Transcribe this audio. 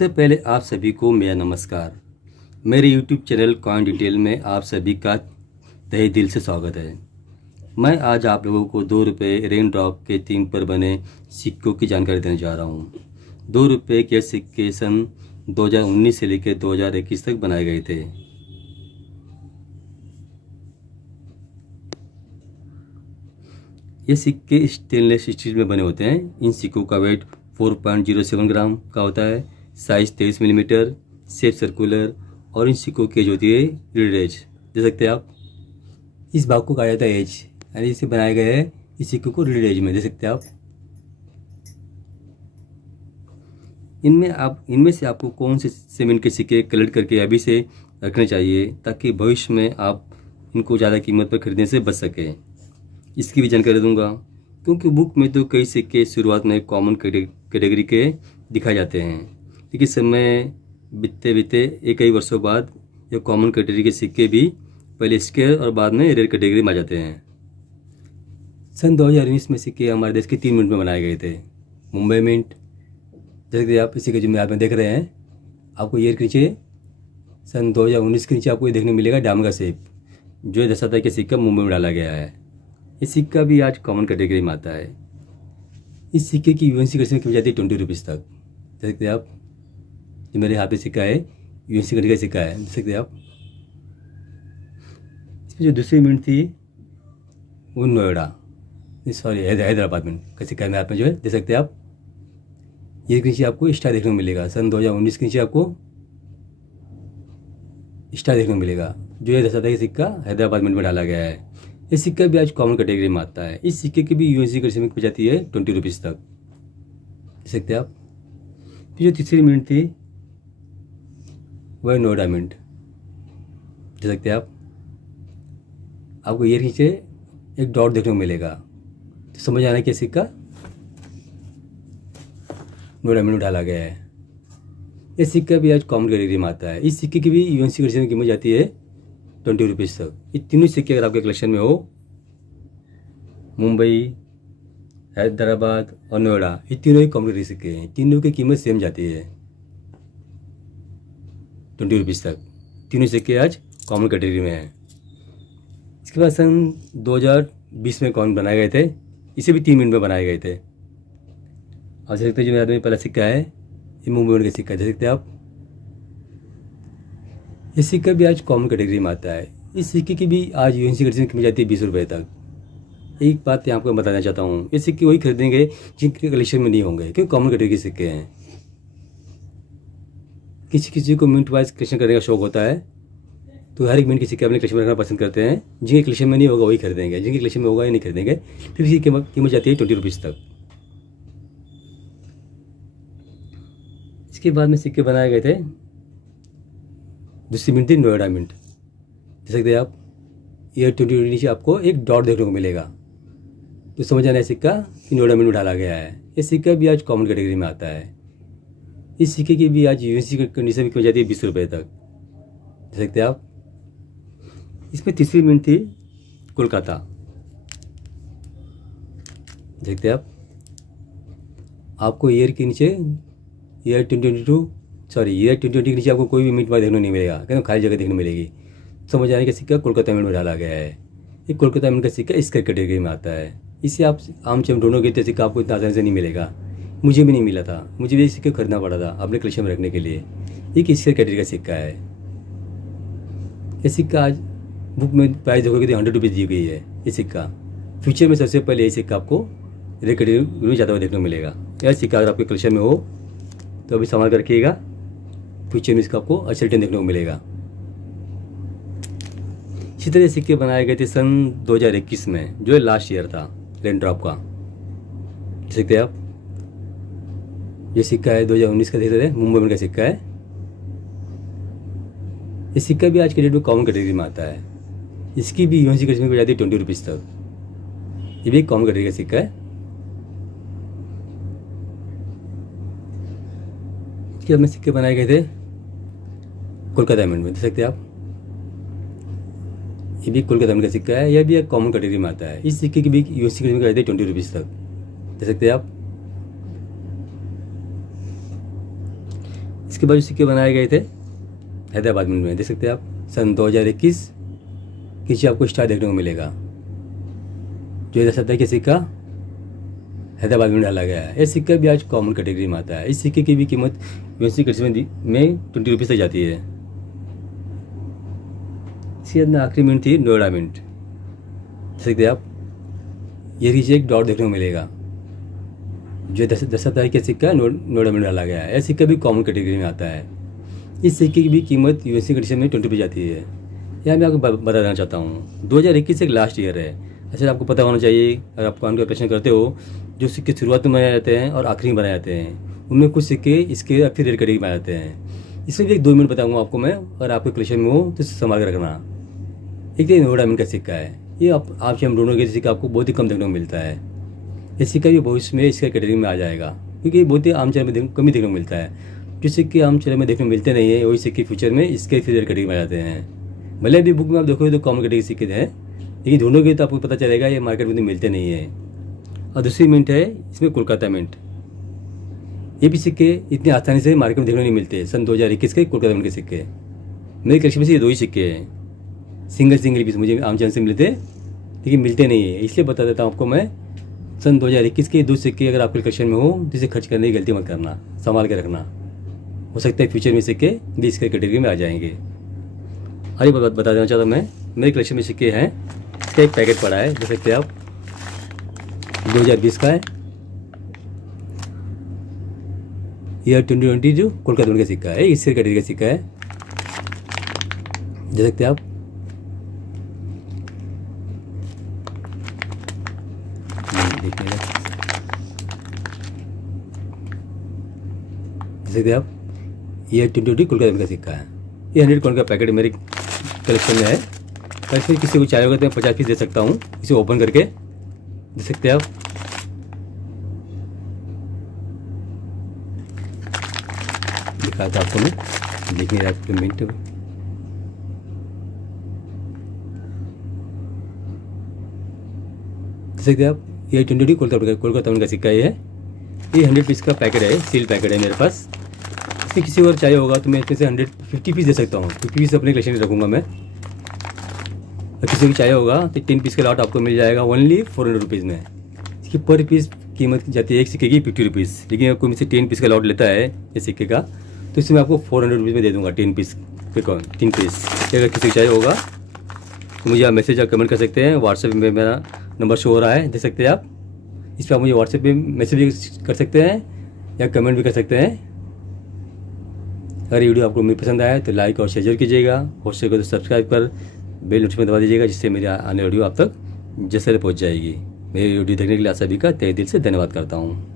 सबसे पहले आप सभी को मेरा नमस्कार। मेरे YouTube चैनल कॉइन डिटेल में आप सभी का तहे दिल से स्वागत है। मैं आज आप लोगों को 2 रुपये रेन ड्रॉप के थीम पर बने सिक्कों की जानकारी देने जा रहा हूँ। 2 रुपये के सिक्के सन 2019 से लेकर 2021 तक बनाए गए थे। ये सिक्के स्टेनलेस स्टील में बने होते हैं। इन सिक्कों का वेट 4.07 ग्राम का होता है। साइज 23 मिलीमीटर, शेप सर्कुलर और इन सिक्कों की एज होती है रीड एज। देख सकते हैं आप, इस भाग को कहा जाता है एज, यानी इसे बनाया गया है इस सिक्कों को रीड एज में। देख सकते हैं आप। इनमें से आपको कौन से सीमेंट के सिक्के कलेक्ट करके अभी से रखने चाहिए ताकि भविष्य में आप इनको ज़्यादा कीमत पर खरीदने से बच सकें, इसकी भी जानकारी दूंगा। क्योंकि बुक में तो कई सिक्के शुरुआत में कॉमन कैटेगरी के दिखाए जाते हैं, लेकिन समय बीते कई वर्षों बाद ये कॉमन कैटेगरी के सिक्के भी पहले स्केयर और बाद में रेयर कैटेगरी में आ जाते हैं। सन 2019 में सिक्के हमारे देश के 3 मिनट में बनाए गए थे। मुंबई मिंट, जैसे आप इसी के जो आप में देख रहे हैं, आपको ईयर के नीचे सन 2019 के नीचे आपको ये देखने मिलेगा डायमंड का शेप, जो दर्शाता है कि सिक्का मुंबई में डाला गया है। ये सिक्का भी आज कॉमन कैटेगरी में आता है। इस सिक्के की यूएनसी करेंसी में कीमत जाती है 20 रुपीज़ तक। देख सकते हैं आप, जो मेरे हाथ पे सिक्का है यूएनसी करेंसी का सिक्का है। देख सकते हैं आप। इसमें जो दूसरी मिंट थी वो नोएडा, सॉरी हैदराबाद मिंट का सिक्का है मेरे हाथ में जो है। देख सकते हैं आप, ये नीचे आपको स्टार देखने को मिलेगा। सन 2019 के नीचे आपको स्टार देखने को मिलेगा, जो ये दर्शाता है कि सिक्का हैदराबाद मिंट में डाला गया है। ये सिक्का भी आज कॉमन कैटेगरी में आता है। इस सिक्के की भी यूएनसी करेंसी में कीमत जाती है 20 रुपीज़ तक। देख सकते हैं आप। फिर जो तीसरी मिंट थी वह नोएडा मिंट। देख सकते हैं आप, आपको ये नीचे एक डॉट देखने को मिलेगा, तो समझ आना कि सिक्का नोएडा मिंट में डाला गया है। ये सिक्का भी आज कॉमन कैटेगरी में आता है। इस सिक्के की भी यूएनसी करेंसी में कीमत जाती है 20 रुपीज़ तक। ये तीनों सिक्के अगर आपके कलेक्शन में हो, मुंबई, हैदराबाद और नोएडा, ये तीनों ही कॉमन कैटेगरी सिक्के हैं। तीनों की कीमत सेम जाती है 20 रुपीज़ तक। तीनों सिक्के आज कॉमन कैटेगरी में हैं। इसके बाद सन 2020 में कॉइन बनाए गए थे। इसे भी 3 मिनट में बनाए गए थे। और देख सकते हैं, जो मेरे हाथ में पहला सिक्का है ये मुंबई मिंट का सिक्का है। देख सकते हैं आप। ये सिक्का भी आज कॉमन कैटेगरी में आता है। इस सिक्के की भी आज यूएनसी करेंसी में कीमत जाती है 20 रुपये तक। एक बात यहाँ आपको बताना चाहता हूँ, ये सिक्के वही खरीदेंगे जिनके कलेक्शन में नहीं होंगे, क्योंकि कॉमन कैटेगरी के सिक्के हैं। किसी किसी को मिंट वाइज कलेक्शन करने का शौक होता है, तो हर एक मिंट के सिक्के अपने कलेक्शन में रखना पसंद करते हैं। जिनके कलेक्शन में नहीं होगा वही खरीदेंगे, जिनके कलेक्शन में होगा ये नहीं खरीदेंगे। फिर इसकी कीमत जाती है 20 रुपीज़ तक। इसके बाद में सिक्के बनाए गए थे। दूसरी मिंट थी नोएडा मिंट। देख सकते हैं आप, ईयर 20 नीचे आपको एक डॉट देखने को मिलेगा, तो समझ आना है सिक्का कि नोएडा मिंट में डाला गया है। ये सिक्का भी आज कॉमन कैटेगरी में आता है। इस सिक्के की भी आज यूएनसी कंडीशन में कीमत जाती है 20 रुपये तक। देख सकते हैं आप। इसमें तीसरी मिंट थी कोलकाता। देख सकते हैं आप, आपको ईयर के नीचे ईयर 2020 के नीचे आपको कोई भी मिंट वाला देखने नहीं मिलेगा, क्योंकि खाली जगह देखने मिलेगी। समझ आने का सिक्का कोलकाता मिंट में डाला गया है। ये कोलकाता मिंट का सिक्का इस कैटेगरी में आता है। इसे आप आम चम ढूंढोगे तो सिक्का आपको इतना आसानी से नहीं मिलेगा। मुझे भी नहीं मिला था, मुझे भी सिक्का खरीदना पड़ा था अपने कलेक्शन में रखने के लिए। एक इस कैटेगरी का सिक्का है। ये सिक्का आज बुक में प्राइस देखोगे तो 100 रुपीज़ दी गई है। ये सिक्का फ्यूचर में सबसे पहले ये सिक्का आपको रेयर कैटेगरी में ज़्यादा देखने को मिलेगा। यह सिक्का अगर आपके कलेक्शन में हो तो अभी संभाल कर रखिएगा, फ्यूचर में इसका आपको अच्छा रिटर्न देखने को मिलेगा। इसी तरह सिक्के बनाए गए थे सन 2021 में, जो लास्ट ईयर था रेन ड्रॉप का। देख सकते हैं आप, ये सिक्का है 2019 का। देख सकते हैं, मुंबई में का सिक्का है। ये सिक्का भी आज के डेट में कॉमन कैटेगरी में आता है। इसकी भी यूएनसी करेंसी में जाती है 20 रुपीज़ तक। ये भी कॉमन कैटेगरी का सिक्का है। इसके बाद में सिक्के बनाए गए थे कोलकाता मिंट में। देख सकते हैं आप, ये भी कोलकाता मिंट का सिक्का है। यह भी एक कॉमन कैटेगरी में आता है। इस सिक्के की भी यूएनसी करेंसी में जाती है 20 रुपीज़ तक। देख सकते हैं आप। इसके बाद जो सिक्के बनाए गए थे हैदराबाद में, देख सकते हैं आप, सन 2021 नीचे आपको स्टार देखने को मिलेगा। जो 10 का सिक्का हैदराबाद में डाला गया है। ये सिक्का भी आज कॉमन कैटेगरी में आता है। इस सिक्के की भी कीमत यूएसडी करेंसी में 20 रुपीज़ तक जाती है। इसके अंदर आखिरी मिनट थी नोएडा मिनट, देख सकते हैं आप, ये नीचे एक डॉट देखने को मिलेगा। जो 10 का सिक्का नोएडा में डाला गया है। यह सिक्का भी कॉमन कैटेगरी में आता है। इस सिक्के की भी कीमत यूएसडी करेंसी में 20 रुपये जाती है। यह मैं आपको बता देना चाहता हूँ। 2021 एक लास्ट ईयर है। अच्छा, आपको पता होना चाहिए, अगर आप काउंट कैलकुलेशन करते हो, जो सिक्के शुरुआत में बनाए जाते हैं और आखिरी में बनाए जाते हैं, उनमें कुछ सिक्के इसके फिर रेड कैटेगरी में आ जाते हैं। इसमें भी एक 2 मिनट बताऊँगा आपको मैं, अगर आपके कलेक्शन में हो तो संभाल कर रखना। एक नोएडा मिनट का सिक्का है। ये आप हम दोनों के सिक्का आपको बहुत ही कम देखने को मिलता है। ये सिक्का भी भविष्य में इसके कैटेगरी में आ जाएगा, क्योंकि ये बहुत ही आम चेहरे में कम ही देखने को मिलता है। जो सिक्के आम चेहरे में देखने को मिलते नहीं है, वही सिक्के फ्यूचर में इसके फिर रेड कैटेगरी में आ जाते हैं। भले भी बुक में आप देखोगे तो कॉमन कैटेगरी सिक्के हैं, लेकिन दोनों के तो आपको पता चलेगा ये मार्केट में मिलते नहीं है। और दूसरी मिंट है इसमें कोलकाता मिंट। ये भी सिक्के इतनी आसानी से मार्केट में देखने नहीं मिलते। सन 2021 के कोलकाता मिंट के सिक्के मेरे कलेक्शन में से ये 2 ही सिक्के हैं। सिंगल पीस मुझे आम चांस से मिलते, लेकिन मिलते नहीं है। इसलिए बता देता हूँ आपको मैं, सन 2021 के 2 सिक्के अगर आपके कलेक्शन में हो तो इसे खर्च करने की गलती मत करना, संभाल के रखना। हो सकता है फ्यूचर में सिक्के भी इसके कैटेगरी में आ जाएंगे। अरे बता देना चाहता मैं, मेरे कलेक्शन में सिक्के हैं। इसका एक पैकेट पड़ा है, देख सकते हैं आप, 2020 का है। ईयर 2022 कोलकाता का सिक्का है। इसके कैटेगरी का सिक्का है, देख सकते हैं आप। देख सकते हैं आप, ईयर 2020 कोलकाता का सिक्का है। ये 100 कॉइन का पैकेट मेरे कलेक्शन में है। और इसमें किसी को चाहिए होगा तो मैं 50 पीस दे सकता हूँ, इसे ओपन करके देख सकते हैं आप। दिखाया था आपको मैं, देखने आपको मिनट देख सकते हैं आप। ये 20 कोलकाता का सिक्का ये है। ये 100 पीस का पैकेट है, सील पैकेट है मेरे पास। इसमें किसी और चाहिए होगा तो मैं इसमें से 150 पीस दे सकता हूँ। 50 पीस अपने कलेक्शन में रखूँगा मैं। और किसी को चाहिए होगा तो 10 पीस का लॉट आपको मिल जाएगा ओनली 400 रुपीज़ में। इसकी पर पीस कीमत जाती है एक सिक्के की 50 रुपीज़। लेकिन अगर कोई मुझसे 10 पीस का लॉट लेता है इस सिक्के का, तो इसमें आपको 400 रुपीज़ में दे दूँगा 10 पीस पे। 3 पीस अगर किसी को चाहिए होगा तो मुझे आप मैसेज या कमेंट कर सकते हैं। व्हाट्सएप में मेरा नंबर शो हो रहा है, देख सकते हैं आप। इस पर आप मुझे व्हाट्सएप पे मैसेज भी कर सकते हैं या कमेंट भी कर सकते हैं। अगर वीडियो आपको मेरी पसंद आया तो लाइक और शेयर कीजिएगा। हो सके तो सब्सक्राइब कर बेल नोटिफिकेशन दबा दीजिएगा, जिससे मेरी आने वीडियो आप तक जैसे पहुंच जाएगी। मेरी वीडियो देखने के लिए आप सभी का तहे दिल से धन्यवाद करता हूँ।